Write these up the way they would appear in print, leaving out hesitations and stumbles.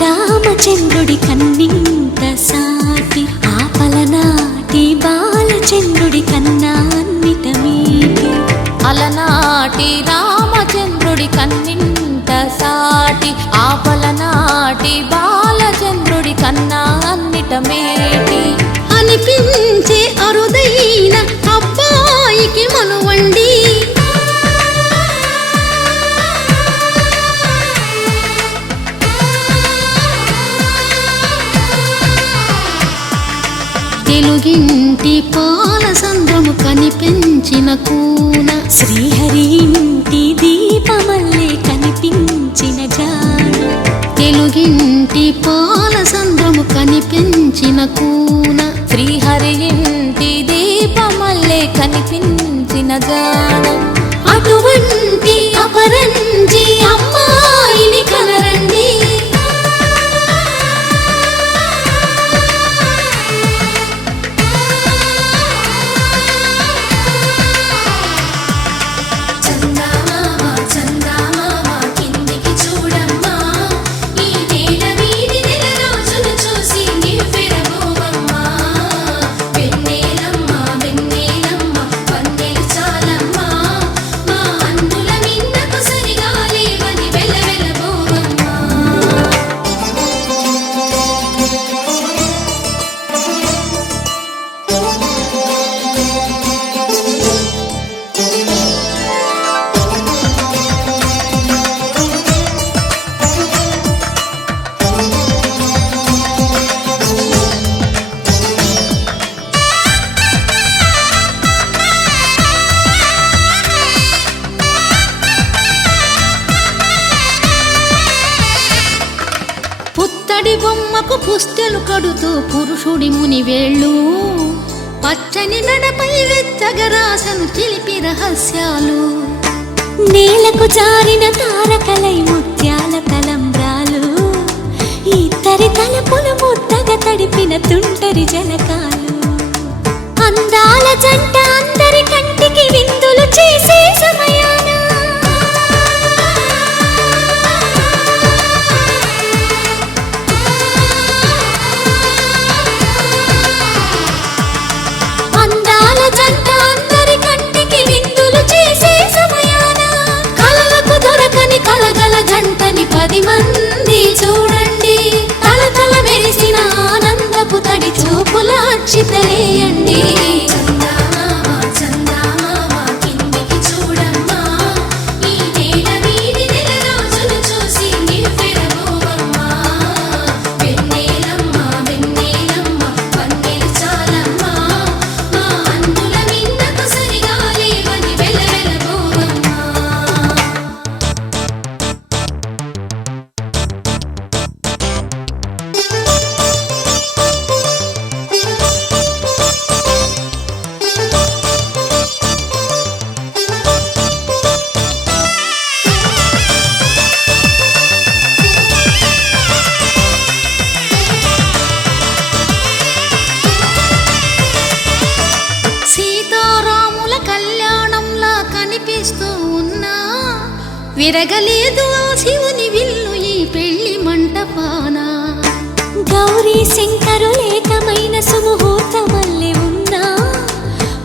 రామచంద్రుడి కన్నింత సాటి ఆపలనాటి బాలచంద్రుడి కన్నా అన్నిట మీటి అలనాటి రామచంద్రుడి కన్నింత సాటి ఆపలనాటి బాలచంద్రుడి కన్నా అన్నిట మేటి అనిపించే అరుదైన అబ్బాయికి మనువండి తెలుగింటి పాలసంద్రము కనిపించిన కూన శ్రీహరి ఇంటి దీపమల్లే కనిపించిన జాడ తెలుగింటి పాలసంద్రము కనిపించిన కూన శ్రీహరి ఇంటి దీపమల్లే కనిపించిన జాడ అటువంటి అపరంజి అమ్మాయిని కనరండి పుత్తడి బొమ్మకు పుస్తెలు కడుతూ పురుషుడి ముని వేళ్ళు పచ్చని నడపై వెచ్చగరాసను చిలిపి రహస్యాలు నేలకు జారిన తారకలై ముత్యాల తలంబ్రాలు ఇద్దరి తలపులు ముద్దగా తడిపిన తుంటరి జలకాలు అందాల జంట అందరి కంటికి విందులు చేసే సమయాన జంటని 10 మంది చూడండి తలతల మెరిసిన ఆనందపు తడి చూపుల అక్షితలేయండి విరగలేదు ఆ శివుని విల్లు ఈ పెళ్లి మంటపాన గౌరీ శంకరులేకమైన సుముహూర్తమల్లె ఉన్నా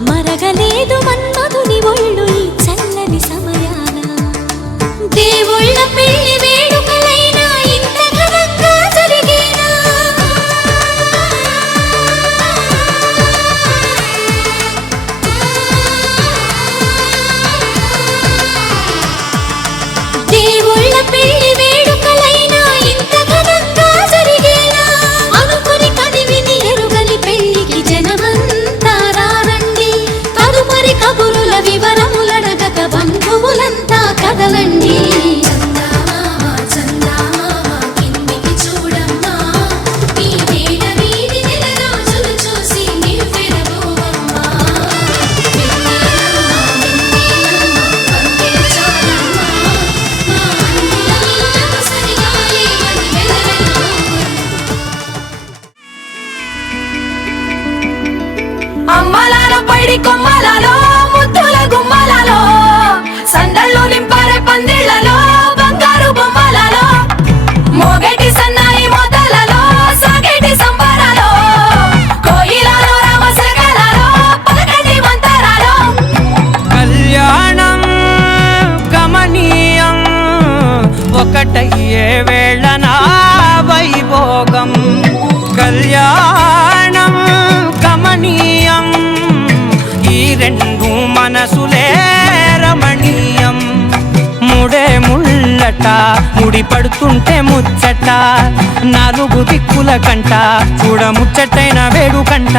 మరగలేదు మన్మధుని ఒళ్ళు ఈ చల్లని సమయాన దేవుళ్ళ పెళ్లి వేడుకలైనా ఇంత ఘనంగా జరిగేనా దేవుళ్ళ పెళ్లి వేడుకలైనా ఇంత ఘనంగా జరిగేలా అనుకుని కదివిని ఎరుగని పెళ్లికి జనమంతా రారండి తదుపరి కబురుల వివరములడగక బంధువులంతా కదలండి అమ్మలాల పైడి కొమ్మలలో ముద్దుల గుమ్మలలో సందళ్ళు నింపారే పందిళ్లలో బంగారు బొమ్మలలో మోగటి సన్నాయి ముడి పడుతుంటే ముచ్చట, నాలుగు దిక్కుల కంట చూడ ముచ్చటైన వేడుకంట.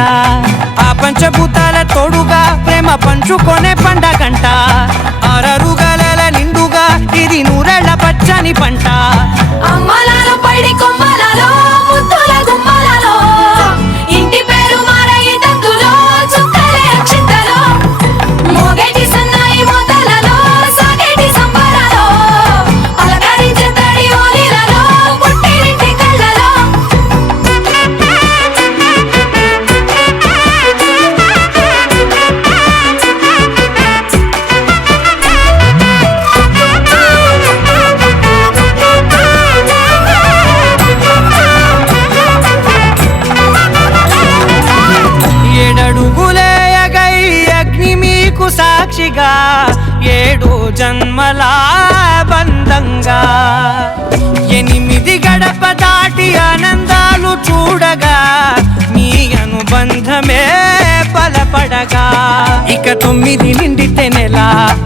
ఆ పంచభూతాల తోడుగా ప్రేమ పంచుకొనే పండగంట. ఆరరుగల నిండుగా ఇది నూరెళ్ళ పచ్చని పంట. అమ్మలాలో పడి కొమ్మలలో ముద్దుల గుమ్మలలో ఇంటి పేరు మారయి తందులో చుక్కలే అక్షింతలో మోగేటి సన్నాయి మోతలలో సాగేటి సంబరాలో పలకరించే తడి ఓలిలలో పుట్టినింటి కళ్ళలో. ఏడడుగులేయగై అగ్ని మీకు సాక్షిగా, 7 జన్మల బంధంగా 8 గడప దాటి ఆనందాలు చూడగా మీ అనుబంధమే బలపడగా. ఇక 9 నిండితే నెల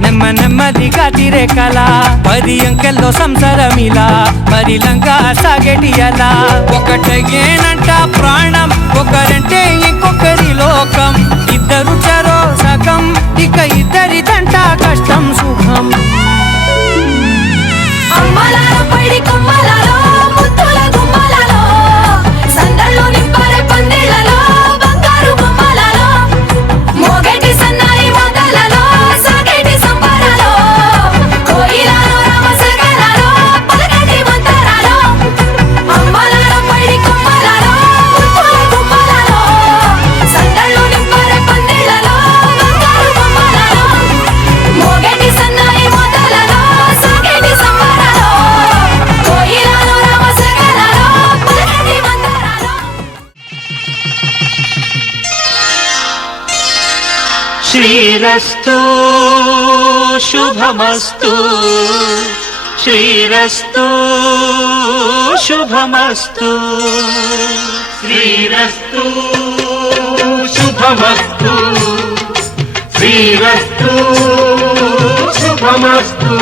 నెమ్మదిగా తిరేకల 10 అంకెల్లో సంసారమిలా పరిలంగా సాగేటి అలా. ఒకటేనంట ప్రాణం, ఒకరంటే ఇంకొకరి లోకం. ఇద్దరు చరో సగం, ఇక ఇద్దరిదంట కష్టం సుఖం. అమ్మలాలో పడి కొమ్మలలో ముద్దుల గుమ్మలలో సందళ్ళు నింపరే పందిళ్ళలో బంగారు గుమ్మలలో మోగేటి సన్నాయి మోతలలో సాగేటి సంబరాలో కోయిలలో రామసగలలో పలకటి మంతరాలో. అమ్మలాలో పడి కొమ్మలలో ముద్దుల గుమ్మలలో సందళ్ళు నింపరే పందిళ్ళలో బంగారు గుమ్మలలో మోగేటి సన్నాయి మోతలలో సాగేటి సంబరాలో కోయిలలో రామసగలలో పలకటి మంతరాలో. శ్రీరస్తు శుభమస్తు, శ్రీరస్తు శుభమస్తు, శ్రీరస్తు శుభమస్తు, శ్రీరస్తు శుభమస్తు.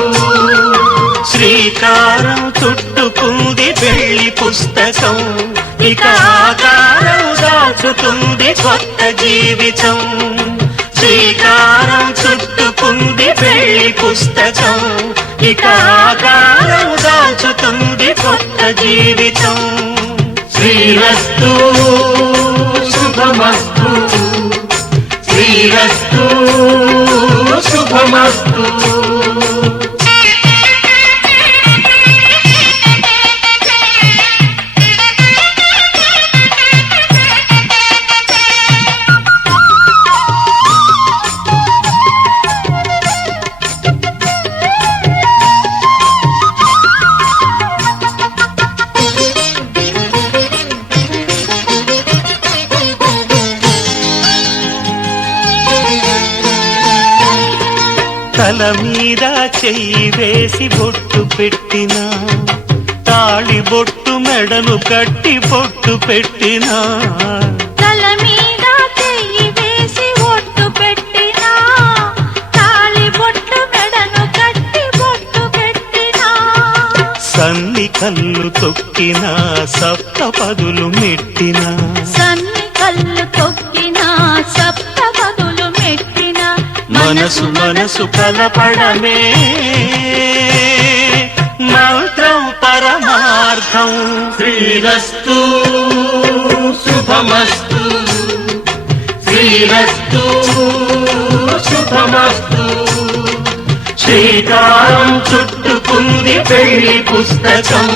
శ్రీకారం చుట్టుకుంది పెళ్లి పుస్తకం, ఇక ఆకారం దాచుతుంది కొత్త జీవితం. శ్రీకారం చుట్టుకుంది పెళ్లి పుస్తకం, ఇక ఆకారం దాచుతుంది కొత్త జీవితం. శ్రీరస్తు శుభమస్తు, శ్రీరస్తు శుభమస్తు. తల మీద చెయ్యి వేసి బొట్టు పెట్టినా, తాళి బొట్టు మెడను కట్టి బొట్టు పెట్టినా, తల మీద చెయ్యి వేసి ఒట్టు పెట్టినా, తాళి బొట్టు మెడను కట్టి బొట్టు పెట్టినా, సన్ని కళ్ళు తొక్కినా సప్త పదులు మెట్టినా, సన్ని కళ్ళు తొక్కినా సప్త పదులు మెట్టినా, మనసు మనసు కలపడమే మంత్రం పరమార్థం. శ్రీరస్తు శుభమస్తు, శ్రీరస్తు శుభమస్తు. శ్రీకారం చుట్టుకుంది పెళ్లి పుస్తకం,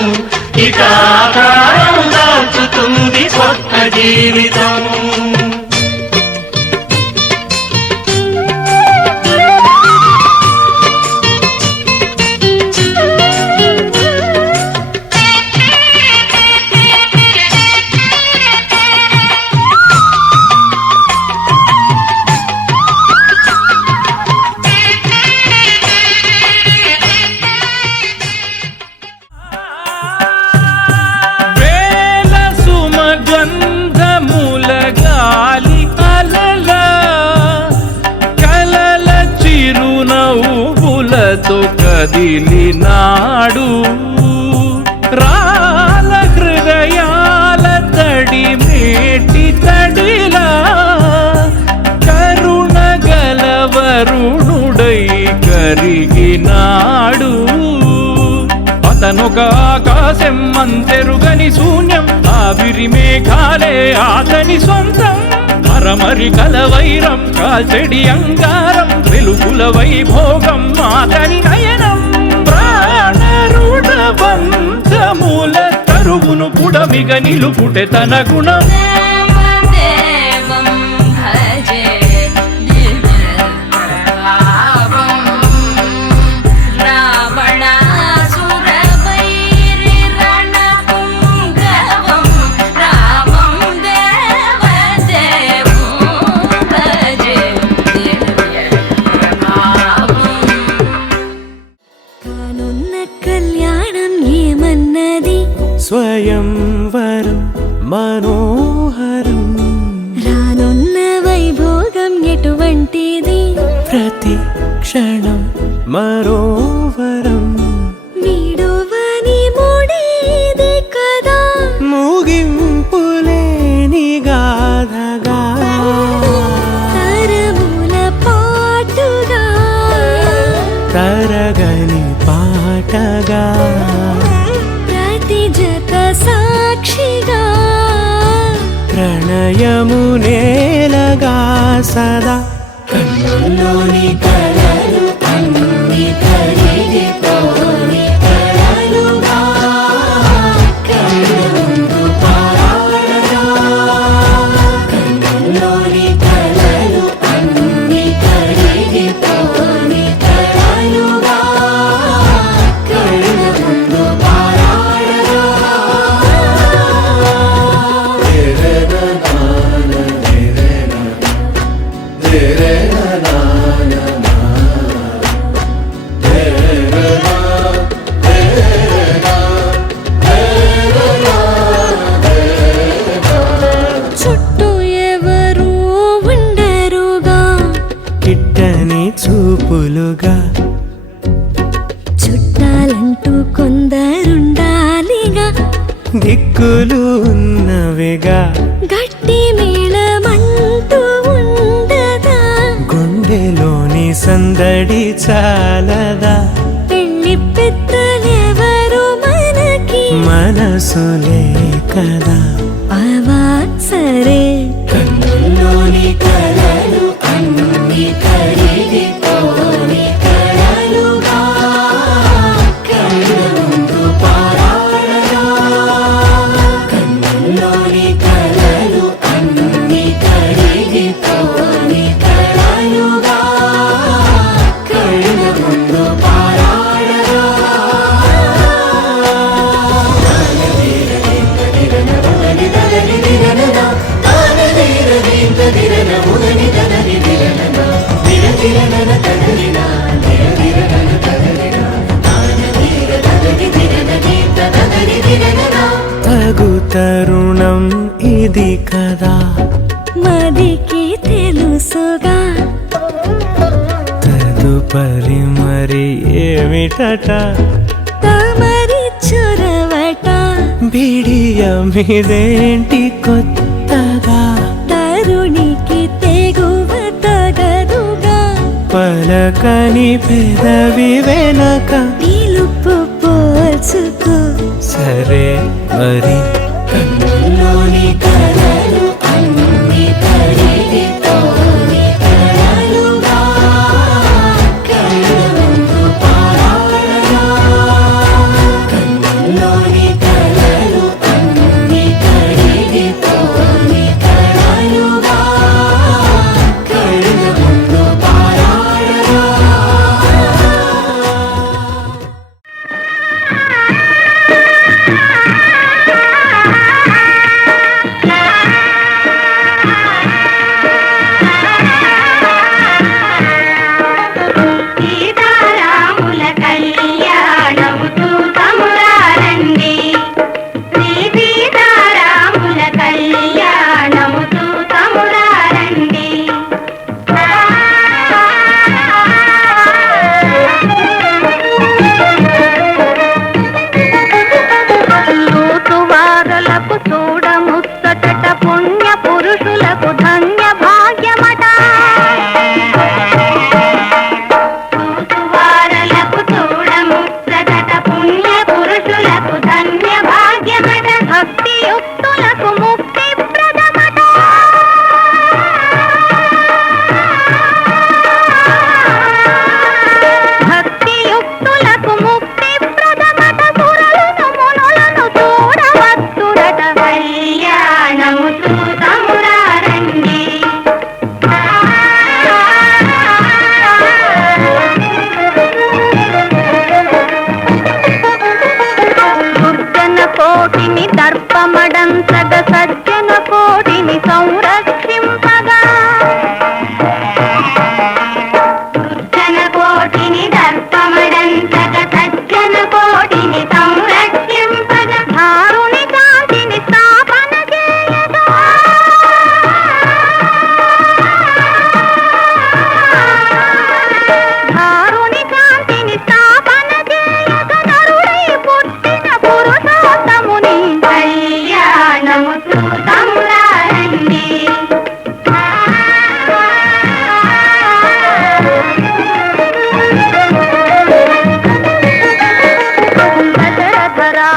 ఇక ఆకారం దాచుతుంది కొత్త జీవితం. కదిలినాడు ఒక ఆకాశం అంతెరుగని శూన్యం, ఆవిరి మేఘాలే ఆతని సొంతం. మరమరి కలవైరం కాల్చెడి అంగారం, వెలుగుల వైభోగం ఆతని నయనం. ప్రాణరుణ బంధముల తరువును పుడమిగ నిలుపుటె తన గుణం. దేవం భజే దివ్యభావం, రావణాసురవైరి రణపుంగవం, రామం దేవదేవం భజే దివ్యభావం. కానున్న కళ్యాణం ఏమన్నది, స్వయంవరం మనోహరం, రానున్న వైభోగం ఎటువంటిది, ప్రతి క్షణం మరోవరం. వీడువని మూడేది కదా, ముగింపులేని గాథగా, తరముల పాటుగా, తరగని పాటగా, ప్రతి జత సాక్షిగా, ప్రణయము నేలగా సదా. కన్నుల్లోని కలలు అన్ని కరిగిపోని కలలుగా, కళ్ళ ముందు పారాడగా. కన్నుల్లోని కలలు అన్ని కరిగిపోని కలలుగా, కళ్ళ ముందు పారాడగా. చుట్టూ ఎవరు ఉండరుగా, కిట్టని చూపులుగా, చుట్టాలంటూ కొందరుండాలిగా, దిక్కులు ఉన్నవిగా, గట్టి మేళమంటూ ఉండదా, గుండెలోని సందడి చాలదా. పెళ్లి పెద్దలెవరు మనకి, మనసులే కదా. అవా సరే, కన్నుల్లోని కలలు అన్ని కరిగిపోని కలలుగా, కళ్ళ ముందు పారాడగా. కన్నుల్లోని కలలు అన్ని కరిగిపోని కలలుగా, కళ్ళ ముందు పారాడగా. తగు తరుణం ఇది కదా, మదికి తెలుసుగా, తదుపరి మరి ఏమిటట, తమరి చొరవట, బిడియమిదేంటి కొత్తగా, తరుణికి తెగువ తగదుగా, పలకని పెదవి వెనక. పిలుపు పోల్చుకో, సరే మరి. కన్నుల్లోని కలలు అన్ని కరిగిపోని కలలుగా, కళ్ళ ముందు పారాడగా. కన్నుల్లోని కలలు అన్ని కరిగిపోని కలలుగా, కళ్ళ ముందు పారాడగా.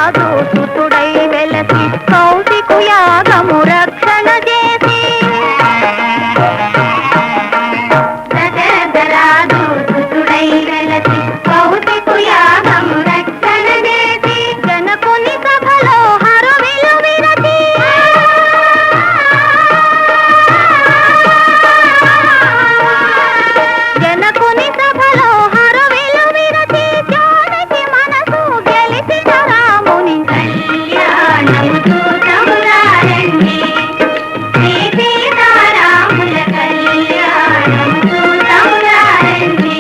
గజేంద్రరాజు సుతుడై వెలసి కౌశికు యాగము రక్షణ చేసి గజేంద్రరాజు సుతుడై వెలసి కౌశికు యాగము రక్షణ చేసి జనకుని సభలో హరువిలు విరచి జనకుని సభలో హరువిలు విరచి జానకి మనసు గెలిచిన రాముని కళ్యాణము చూతమురారండి శ్రీ సీతారాముల కళ్యాణము చూతమురారండి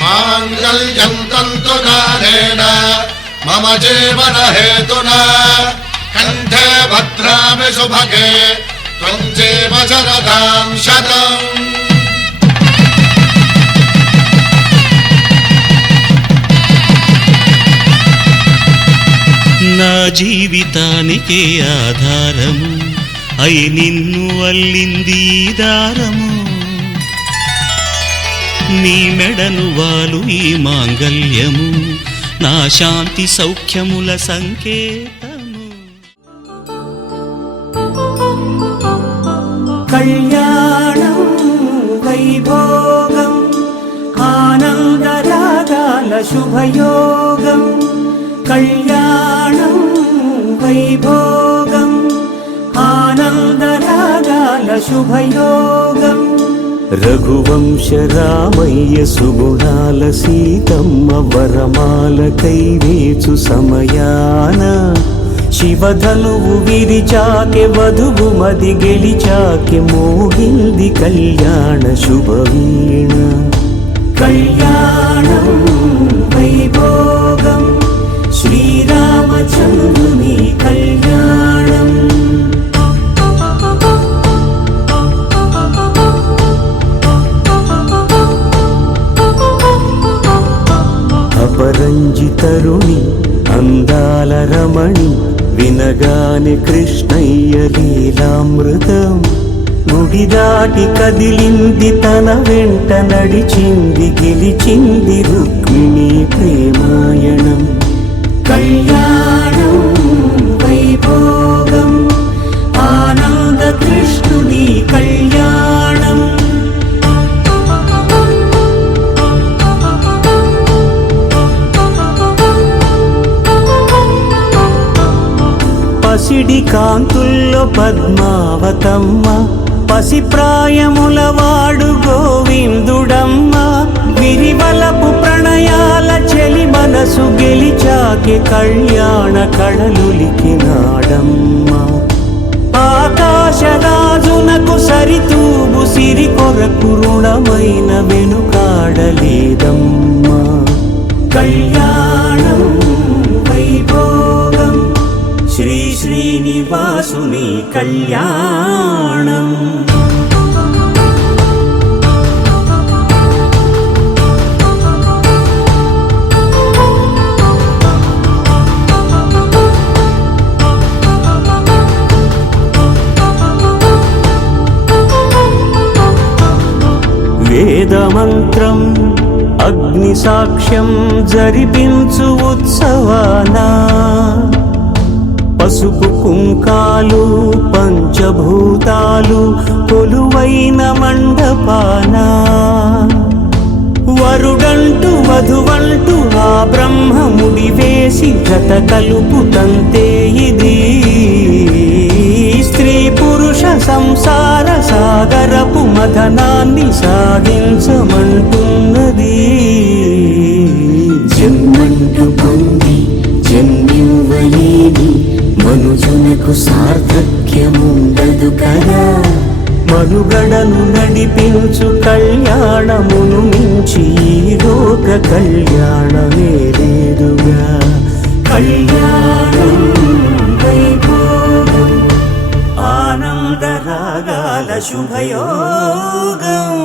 మాంగళ్యం తంతునానేన మమ జీవన హేతునా కంఠే భద్రామి శుభగే త్వం జీవ శరదాం శతం. నా జీవితానికే ఆధారము అయి నిన్ను అల్లింది ఈ దారము నీ మెడను వాలు ఈ మాంగల్యము నా శాంతి సౌఖ్యముల సంకేతము. కళ్యాణం వైభోగం ఆనందరాగాల శుభయోగం కళ్యాణం వైభోగం ఆనందరాగాల శుభయోగం రఘువంశ రామయ్య సుగుణాల సీతమ్మ వరమాల కైవేచు సమయాన శివధనువు విరిచాకె వధువు మది గెలిచాకె మోగింది కళ్యాణ శుభవీణ కళ్యాణం వైభోగం శ్రీరామచంద్రుని కళ్యాణం అపరంజి తరుణి అందాల రమణి వినగానే కృష్ణయ్య లీలామృతం గుడి దాటి కదిలింది తన వెంట నడిచింది గెలిచింది రుక్మిణి ప్రేమాయణం కళ్యాణం వైభోగం ఆనంద కృష్ణుని కళ్యాణం పసిడి కాంతుల్లో పద్మావతమ్మ పసిప్రాయముల వాడు గోవిందుడమ్మ విరివలపు ప్రణయాల చెలి మనసు గెలిచాకి కళ్యాణ కళలులికినాడమ్మ ఆకాశరాజునకు సరితూబు సిరి కొరకు రుణమైన వెనుకాడలేదమ్మా కళ్యాణం వైభోగం శ్రీ శ్రీనివాసుని కళ్యాణం వేదమంత్రం అగ్ని సాక్ష్యం జరిపించు ఉత్సవానా పసుపు కుంకాలు పంచభూతాలు కొలువైన మండపాన వరుడంటూ వధువంటూ ఆ బ్రహ్మముడి వేసి జత కలుపుతంతే ఇది స్త్రీ పురుష సంసార సాగరపు మథనాన్ని సాగించమంటున్నది జన్మంటూ పొంది జన్మివ్వలేని మనుజునకు సార్థక్యముండదు కదా మనుగడను నడిపించు కళ్యాణమును మించి ఈ లోక కళ్యాణమే లేదుగా కళ్యాణం వైభోగం ఆనందరాగాల శుభయోగం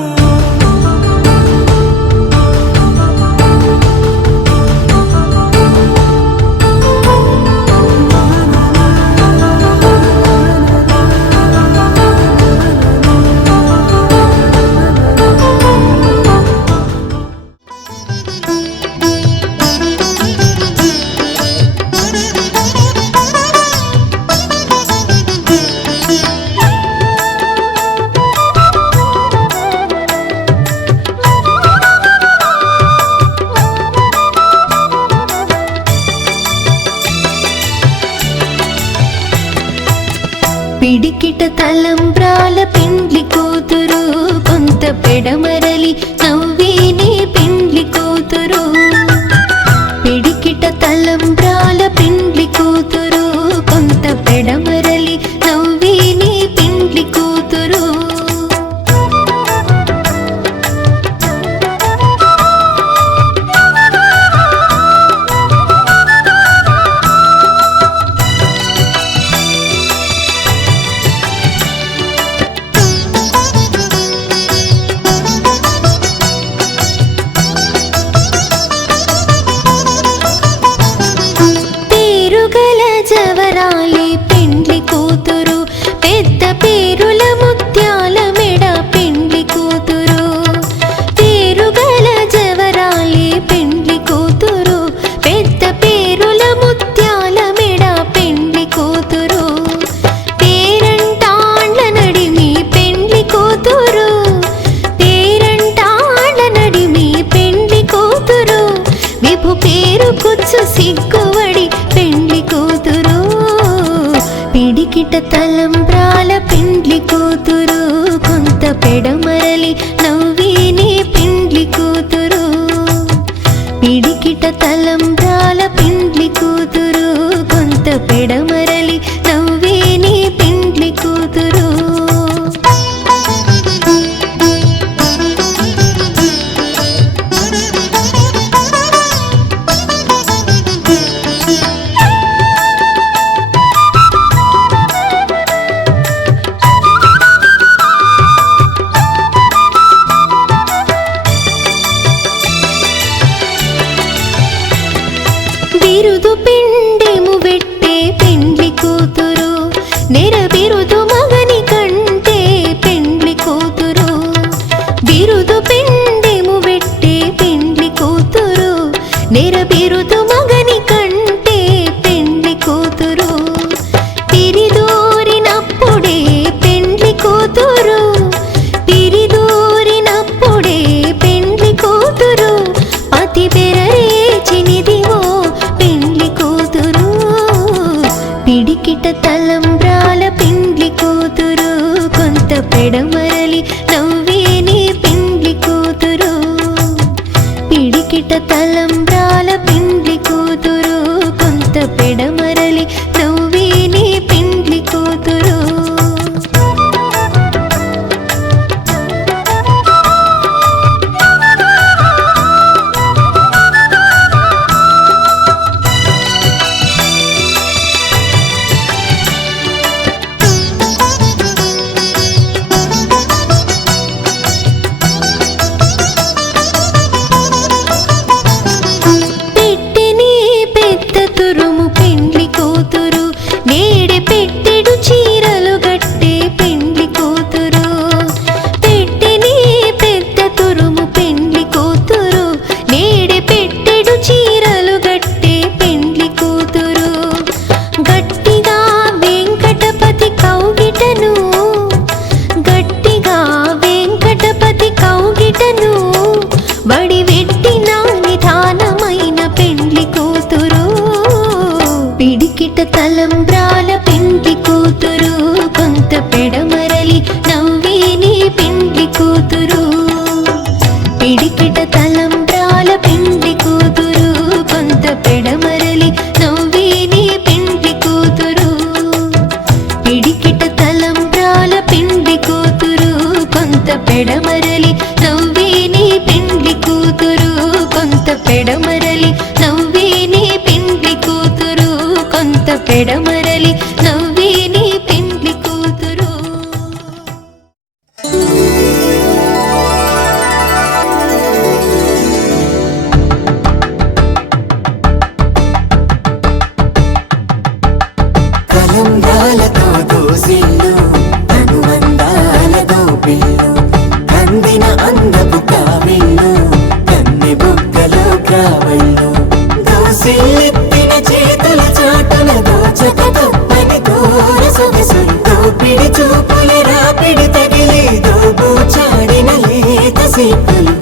పిడికిట తలంబ్రాల పెండ్లి కూతురు కొంత పెడమరలి నవ్వేనే పెండ్లి కూతురు పిడికిట తలంబ్రాల పెండ్లి కూతురు కొంత పెడమరలి నవ్వేనే పెండ్లి కూతురు జవరాలి పెండ్లి కూతురు పెద్ద పేరుల ముత్యాల మెడ పెండ్లి కూతురు పేరుగల జవరాలి పెండ్లి కూతురు పెద్ద పేరుల ముత్యాల మెడ పెండ్లి కూతురు పేరంటాండ్ల నడిమి పెండ్లి కూతురు పేరంటాండ్ల నడిమి పెండ్లి కూతురు విభు పేరు కుచ్చు సిగ్గువడి పెండ్లి కూతురు పిడికిట తలంబ్రాల పెండ్లి కూతురు కొంత పెడమరలి నవ్వేనే పెండ్లి కూతురు పిడికిట తలంబ్రాల పెండ్లి కూతురు కొంత పెడమరలి నవ్వేనే పెండ్లి కూతురు బిరుదు పిండెము వెట్టే పెండ్లి కూతురు నెర బిరుదు మగని కంటే పెండ్లి కూతురు బిరుదు పిండెము వెట్టే పెండ్లి కూతురు నెర బిరుదు మగని కంటే పెండ్లి కూతురు పిరిదూరినప్పుడే పెండ్లి కూతురు పిరిదూరినప్పుడే పెండ్లి కూతురు పతి బెరరేచినిదివో పెండ్లి కూతురు పిడికిట తలంబ్రాల పెండ్లి కూతురు కొంత పెడమరలి నవ్వేనే పెండ్లి కూతురు పిడికిట తలంబ్రాల పెండ్లి కూతురు కొంత పెడమరలి నవ్వేనే పెండ్లి కూతురు పెట్టెనే పెద్ద తురుము పెండ్లి కూతురు నేడే పెట్టెడు చీరలు గట్టే పెండ్లి కూతురు పెట్టెనే పెద్ద తురుము పెండ్లి కూతురు నేడే పెట్టెడు చీరలు గట్టే పెండ్లి కూతురు గట్టిగా వెంకటపతి కౌగిటను గట్టిగా వెంకటపతి కౌగిటను బడి వెట్టిన నిధానమైన పెండ్లి కూతురు పిడికిట తలంబ్రాల పెండ్లి కూతురు కొంత పెడమరలి నవ్వేనే పెండ్లి కూతురు పిడికిట తలంబ్రాల పెండ్లి కూతురు కొంత పెడమరలి నవ్వేనే పెండ్లి కూతురు పిడికిట తలంబ్రాల పెండ్లి కూతురు కొంత పెడమరలి నవ్వేనే పెండ్లి కూతురు కొంత పెడమరలి నవ్వేనే పెండ్లి కూతురు కొంత పెడమరలి నవ్వేనే పెండ్లి కూతురు కలంబ్రాలతో దోసిల్లు అనువందాలతో పిల్లు కందిన అందపు కావిళ్ళు కన్నె బుగ్గలో కావళ్ళు దోసిల్లెత్తిన చేతుల చాటున దోచక తప్పని దూర సొగసులు దోపిడి చూపుల రాపిడి తగిలి దోబూచాడిన లేత సీపులు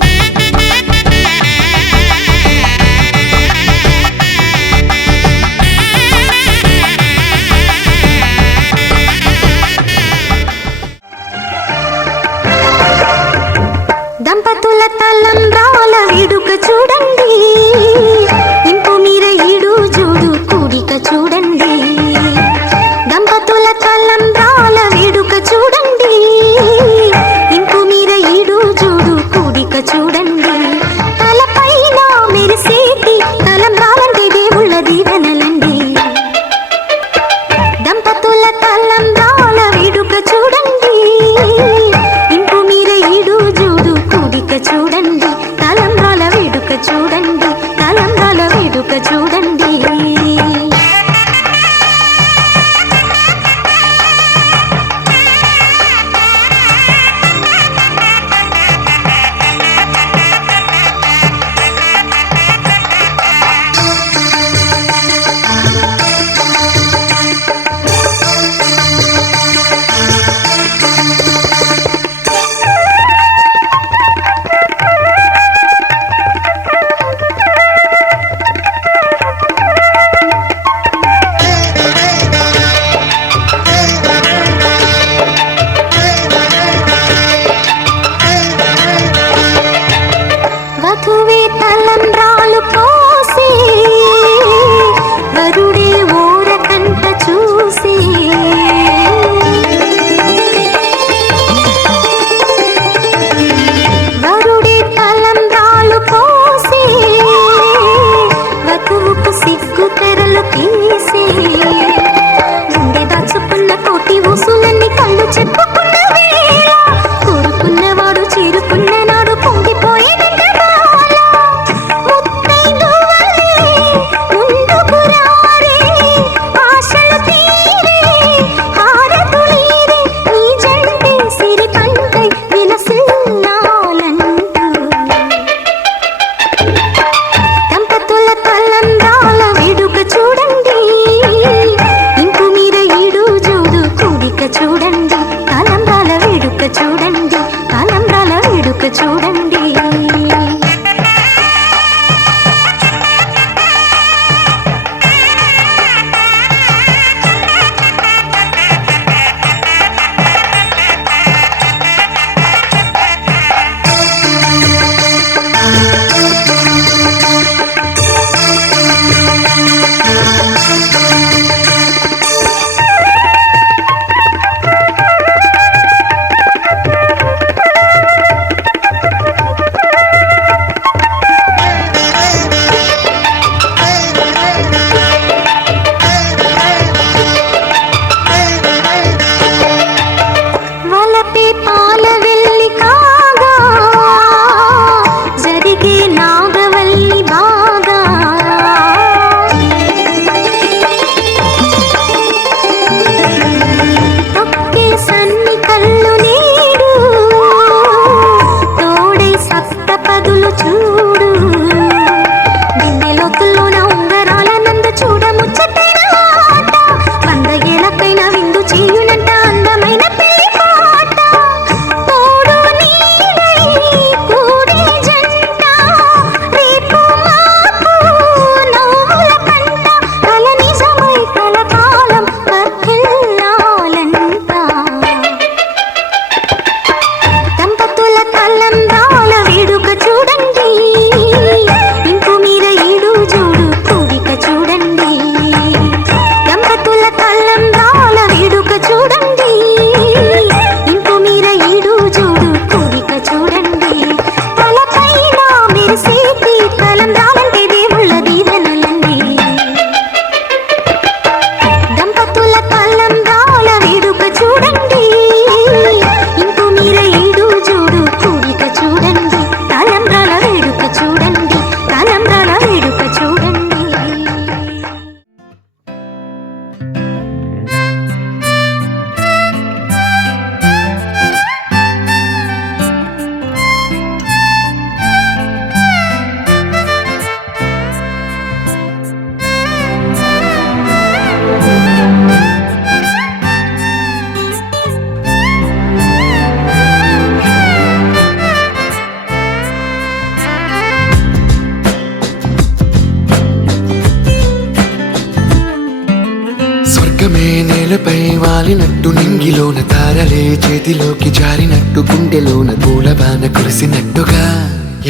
మేడపై వాలినట్టు నింగిలోన తారలే చేతిలోకి జారినట్టు గుండెలోన పూలబాన కురిసినట్టుగా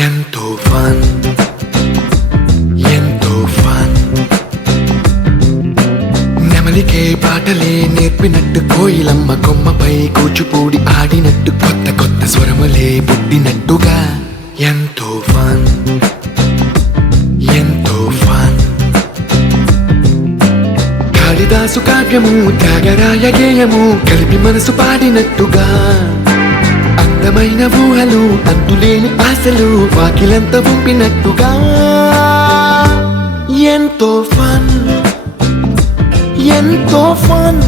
ఎంతో ఫన్ ఎంతో ఫన్ నెమలికే పాటలే నేర్పినట్టు కోయిలమ్మ కొమ్మపై కూచిపూడి ఆడినట్టు కొత్త కొత్త స్వరములే పుట్టినట్టుగా ఎంతో ఫన్ ఎంతో ఫన్ కాళిదాసు కావ్యము త్యాగరాయ గేయము కలిపి మనసు పాడినట్టుగా అందమైన ఊహలు అంతులేని ఆశలు వాకిలంత పంపినట్టుగా ఎంతో ఫన్ ఎంతో ఫన్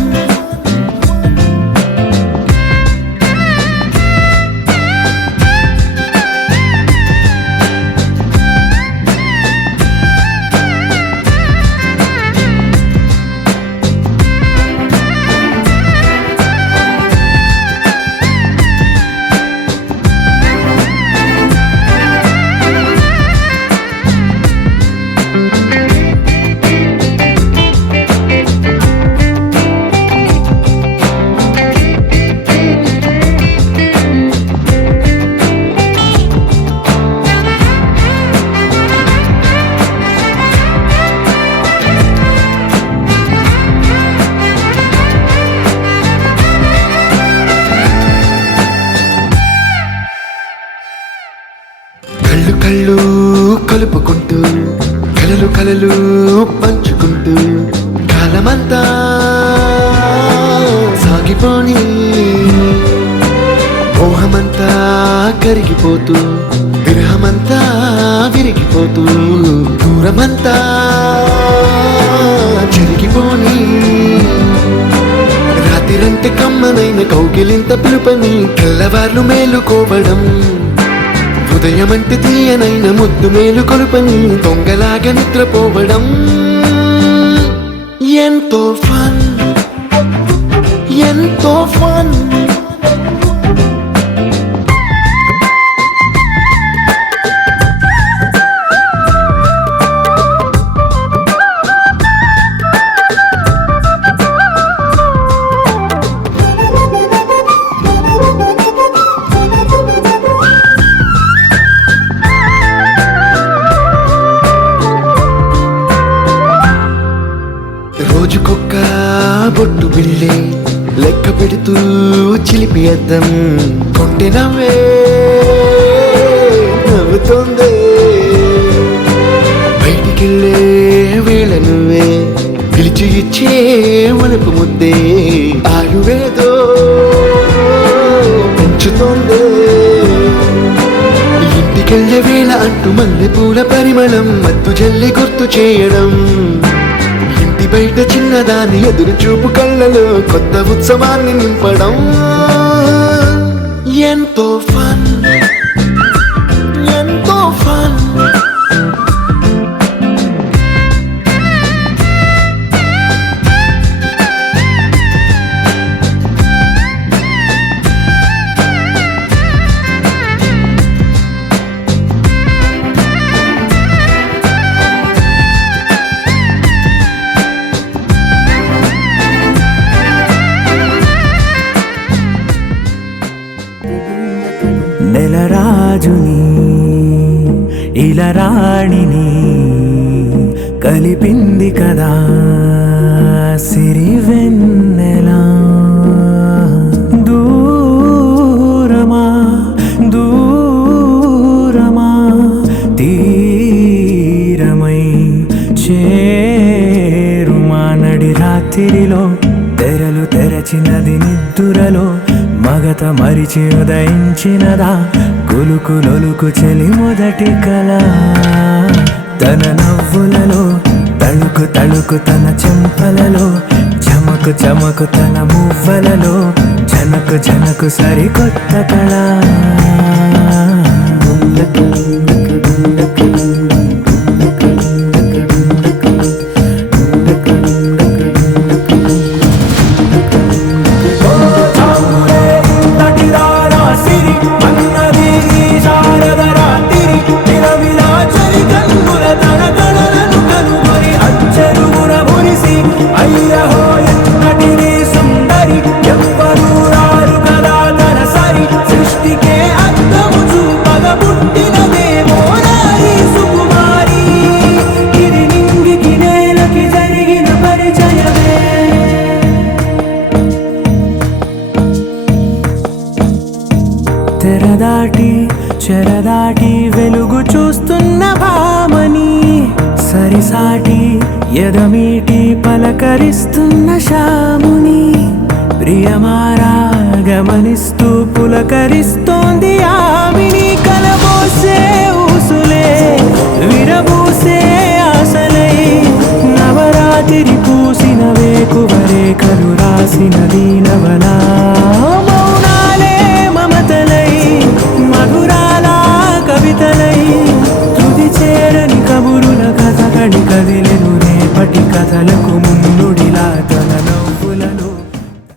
కళ్ళు కళ్ళు కలుపుకుంటూ కలలు కలలు పంచుకుంటూ కాలమంతా సాగిపోని మోహమంతా కరిగిపోతూ విరహమంతా విరిగిపోతూ దూరమంతా జరిగిపోని రాత్రిరంటే కమ్మనైన కౌగిలింత పిలుపని తెల్లవార్లు మేలుకోవడం హృదయమంటే తీయనైన ముద్దు మేలు కొలుపని దొంగలాగా నిద్రపోవడం ఎంతో ఫన్ ఎంతో ఫన్ రోజుకొక్క బొట్టు బిళ్ళే లెక్క పెడుతూ చిలిపి అద్దం కొంటె నవ్వే నవ్వుతోందే బయటికెళ్ళే వేళ నువ్వే పిలిచి ఇచ్చే వనపు ముద్దే ఆయువేదో పెంచుతోందే ఇంటికెళ్ళే వేళ అంటూ మల్లె పూల పరిమళం మత్తు జల్లి గుర్తు చేయడం బయట చిన్నదాని ఎదురు చూపు కళ్ళలో కొత్త ఉత్సవాన్ని నింపడం ఎంతో ఫన్ ఎంతో ఫన్ నెలరాజుని ఇలరాణిని కలిపింది కదా సిరివెన్నెలా దూరమా దూరమా తీరమై చేరుమా నడి రాత్రిలో తెరలు తెరచినది నిద్దురలో మగత మరిచి ఉదయించినదా కులుకులొలుకు చెలి మొదటి కళ తన నవ్వులలో తళుకు తళుకు తన చెంపలలో చమకు చమకు తన మువ్వలలో జనకు జనకు సరికొత్త కళ అయ్యహో ఎంతటినీ దాటి వెలుగు చూస్తున్న భామని సరిసాటి ఎదమీటి పలకరిస్తున్న శాముని ప్రియమారా గమనిస్తూ పులకరిస్తోంది ఆవిని కలబోసే ఊసులే విరబూసే ఆశలై నవరాత్రి పూసిన వేకువరేఖలు రాసినది